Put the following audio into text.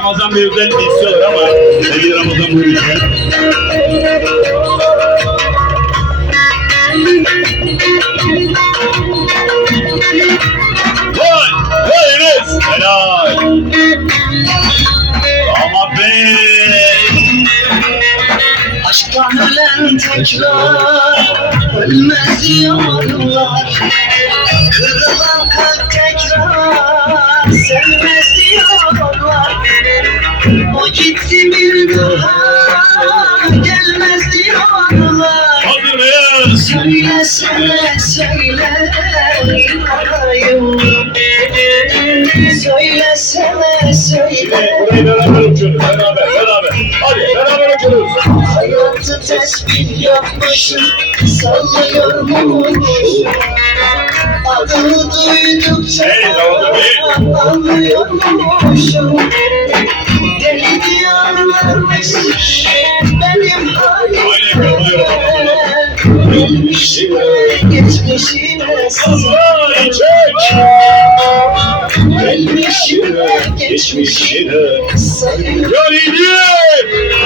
Ramazan bir özel istiyorlar ama sevgili Ramazan buyurun. Vay! Vay Enes! Helal! Damat bey! Aşktan ölen tekrar ölmez diyorlar Kırılan kalp tekrar sevmez daha gelmez diyorlar? Söylesene söyle inanayım Söylesene söyle Burayı beraber uçuyoruz. Beraber, beraber. Hadi beraber uçuyoruz. Hayatı tesbih yapmışım Sallıyorum Adını duydukça Hey, Ramazan Bey. Gelmişime geçmişime Allah çek! Gelmişime geçmişime sayıyorum Gönüllü!